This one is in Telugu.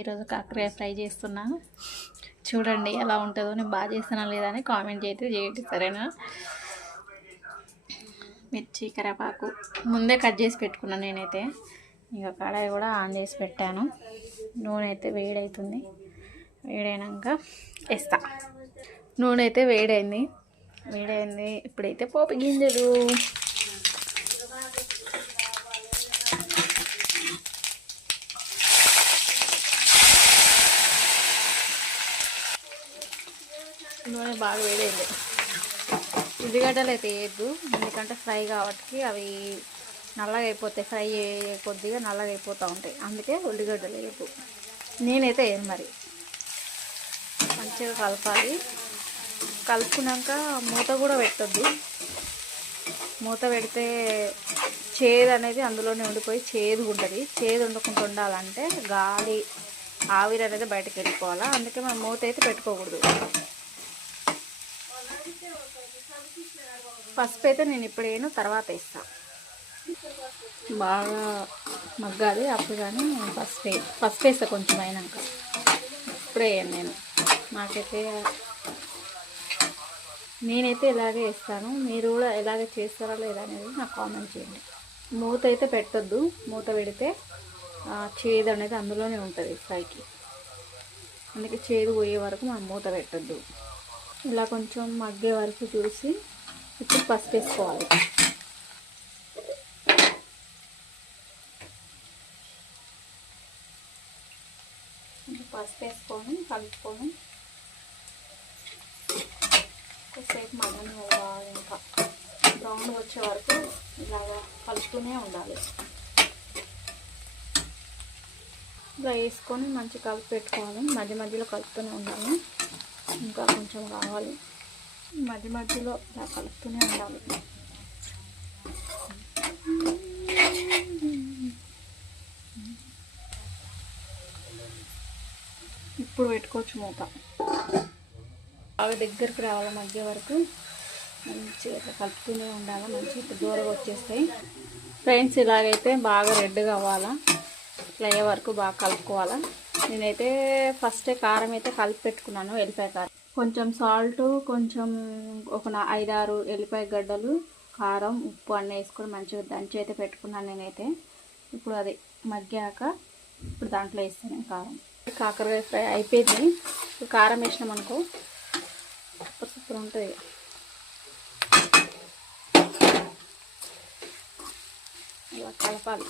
ఈరోజు కాకరకాయ ఫ్రై చేస్తున్నాను. చూడండి ఎలా ఉంటుందో. నేను బాగా చేస్తానా లేదా అని కామెంట్ అయితే చేయండి, సరేనా? మిర్చి, కరివేపాకు ముందే కట్ చేసి పెట్టుకున్నాను నేనైతే. ఇంకా కడాయి కూడా ఆన్ చేసి పెట్టాను. నూనె అయితే వేడవుతుంది. వేడైనాక వేస్తా. నూనె అయితే వేడైంది. ఇప్పుడైతే పోపు గింజలు. నూనె బాగా వేడైంది. ఉల్లిగడ్డలు అయితే వేయద్దు, ఎందుకంటే ఫ్రై కాబట్టి అవి నల్లగా అయిపోతాయి. ఫ్రై కొద్దిగా నల్లగా అయిపోతూ ఉంటాయి, అందుకే ఉల్లిగడ్డలు వేయద్దు. నేనైతే వేయను. మరి మంచిగా కలపాలి. కలుపుకున్నాక మూత కూడా పెట్టద్దు. మూత పెడితే చేదు అనేది అందులోనే ఉండిపోయి చేదుగా ఉంటుంది. చేదు ఉండకుండా ఉండాలంటే గాలి ఆవిరి అనేది బయటకు వెళ్ళిపోవాలా. అందుకే మనం మూత అయితే పెట్టుకోకూడదు. పసుపు అయితే నేను ఇప్పుడు వేయను, తర్వాత వేస్తాను. బాగా మగ్గాలి అప్పుడు, కానీ పసుపు వేస్తా కొంచెం అయినాక. ఇప్పుడే వేయను నేనైతే ఇలాగే వేస్తాను. మీరు కూడా ఎలాగే చేస్తారా లేదా అనేది నాకు కామెంట్ చేయండి. మూత అయితే పెట్టొద్దు. మూత పెడితే చేదు అనేది అందులోనే ఉంటుంది ఫ్రైకి. అందుకే చేదు పోయే వరకు మనం మూత పెట్టొద్దు. ఇలా కొంచెం మగ్గే వరకు చూసి ఇప్పుడు పసుపు వేసుకోవాలి. పసుపు వేసుకొని కలుపుకొని కొద్దిసేపు మగ్గనివ్వాలి. ఇంకా బ్రౌన్ వచ్చే వరకు ఇలాగా కలుపుతూనే ఉండాలి. ఇలా వేసుకొని మంచిగా కలిపి పెట్టుకోవాలి. మధ్య మధ్యలో కలుపుతూనే ఉండాలి. ఇంకా కొంచెం కావాలి. మధ్య మధ్యలో ఇలా కలుపుతూనే ఉండాలి. ఇప్పుడు పెట్టుకోవచ్చు మూత. బాగా దగ్గరికి రావాలి. మధ్య వరకు మంచిగా కలుపుతూనే ఉండాలి. మంచిగా ఇప్పుడు దూరంగా వచ్చేస్తాయి. ఫ్రెండ్స్ ఇలాగైతే బాగా రెడ్గా అవ్వాలా. ఇట్లా అయ్యే వరకు బాగా కలుపుకోవాలా. నేనైతే ఫస్టే కారం అయితే కలిపి పెట్టుకున్నాను, ఎల్లిపాయ కారం. కొంచెం సాల్ట్, కొంచెం ఒక 5-6 ఎల్లిపాయ గడ్డలు, కారం, ఉప్పు అన్నీ వేసుకొని మంచిగా దంచి అయితే పెట్టుకున్నాను నేనైతే. ఇప్పుడు అది మగ్గాక ఇప్పుడు దాంట్లో వేస్తాను కారం. కాకరకాయ ఫ్రై అయిపోయింది. ఇప్పుడు కారం వేసినాం అనుకో సూపర్ ఉంటుంది. ఇలా కలపాలి.